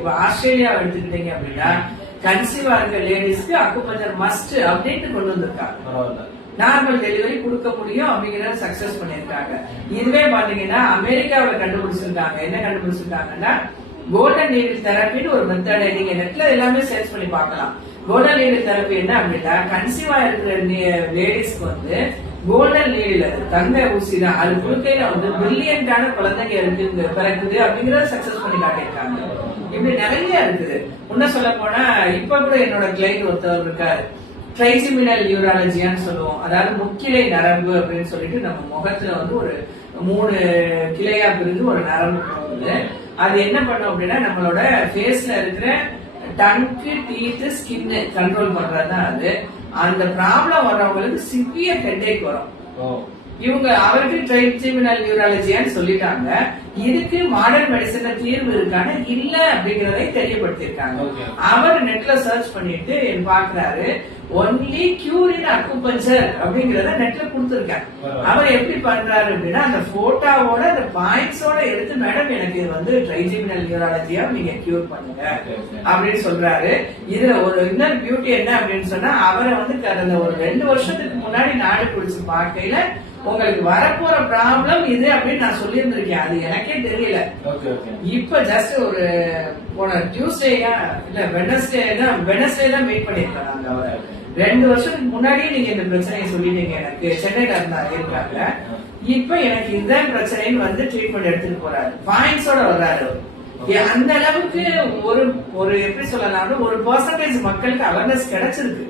இப்ப ஆஸ்திரேலியா எடுத்துக்கிட்டீங்க அப்படின்னா கன்சீவா இருக்க லேடிஸ்க்கு அக்குபஞ்சர் மஸ்ட் அப்படின்னு கொண்டு வந்திருக்காங்க. நார்மல் டெலிவரி கொடுக்க முடியும் அப்படிங்கறத சக்சஸ் பண்ணிருக்காங்க. இதுவே பாத்தீங்கன்னா அமெரிக்காவில கண்டுபிடிச்சிருக்காங்க. என்ன கண்டுபிடிச்சிருக்காங்கன்னா கோல்டன் நீடில் தெரப்பின்னு ஒரு மெத்தட். நீங்க நெட்ல எல்லாமே சர்ச் பண்ணி பார்க்கலாம். கோல்டன் நீடில் தெரப்பி என்ன அப்படின்னா கன்சீவா இருக்கிற லேடிஸ்க்கு வந்து கோல்டன் நீடில் தங்க ஊசி தான் அது குறுக்கையில வந்து பிரில்லியன்டான குழந்தைங்க இருக்கு பிறக்குது அப்படிங்கறத சக்சஸ் பண்ணி காட்டியிருக்காங்க. இப்படி நிறைய இருக்குது. முன்ன சொல்ல போனா இப்ப கூட என்னோட கிளைண்ட் ஒருத்தவர் இருக்காரு. ட்ரைசிமினல் நியூராலஜியான்னு சொல்லுவோம். அதாவது முக்கிளை நரம்பு அப்படின்னு சொல்லிட்டு நம்ம முகத்துல வந்து ஒரு 3 கிளையா பிரிஞ்சு ஒரு நரம்பு போகுது. அது என்ன பண்ணும் அப்படின்னா நம்மளோட ஃபேஸ்ல இருக்கிற டங்கு, டீத், ஸ்கின் கண்ட்ரோல் பண்றதுதான் அது. அந்த ப்ராப்ளம் வர்றவங்களுக்கு சிவியர் ஹெட்டேக் வரும். இவங்க அவருக்கு ட்ரைசிமினல் நியூராலஜியான்னு சொல்லிட்டாங்க. இதுக்கு மாடர்ன் மெடிசன்ல தீர்வு இருக்கான்னு இல்ல அப்படிங்கறதை தெரியப்படுத்திருக்காங்க. அவர் நெட்ல சர்ச் பண்ணிட்டு பாக்குறாரு. ஒன்லி கியூர் இன் அக்குபஞ்சர் அப்படிங்கறத நெட்ல கொடுத்திருக்காங்க. அவர் எப்படி பண்றாரு அப்படின்னா அந்த போட்டோவோட அந்த பாயிண்ட்ஸோட எடுத்து மேடம் எனக்கு இது வந்து ட்ரைசிமினல் நியூராலஜியா நீங்க கியூர் பண்ணுங்க அப்படின்னு சொல்றாரு. இதுல ஒரு இன்னொரு பியூட்டி என்ன அப்படின்னு சொன்னா அவரை வந்து கடந்த ஒரு 2 வருஷத்துக்கு முன்னாடி நாடு பிடிச்சு பார்க்கையில உங்களுக்கு வரப்போற ப்ராப்ளம் இது அப்படின்னு நான் சொல்லியிருந்திருக்கேன். அது எனக்கே தெரியல. இப்ப ஜஸ்ட் ஒரு போன டியூஸ்டேயா இல்ல வெனஸ்டே தான் மீட் பண்ணிருக்கேன். நாங்க அவரை 2 வருஷத்துக்கு முன்னாடியே நீங்க இந்த பிரச்சனையை சொல்லிட்டீங்க. எனக்கு சென்னையில இருக்காங்க. இப்ப எனக்கு இதுதான் பிரச்சனைன்னு வந்து ட்ரீட்மெண்ட் எடுத்துட்டு போறாரு. பாயிண்ட்ஸோட வர்றாரு. அந்த அளவுக்கு ஒரு எப்படி சொல்லலாம் ஒரு % மக்களுக்கு அவேர்னஸ் கிடைச்சிருக்கு.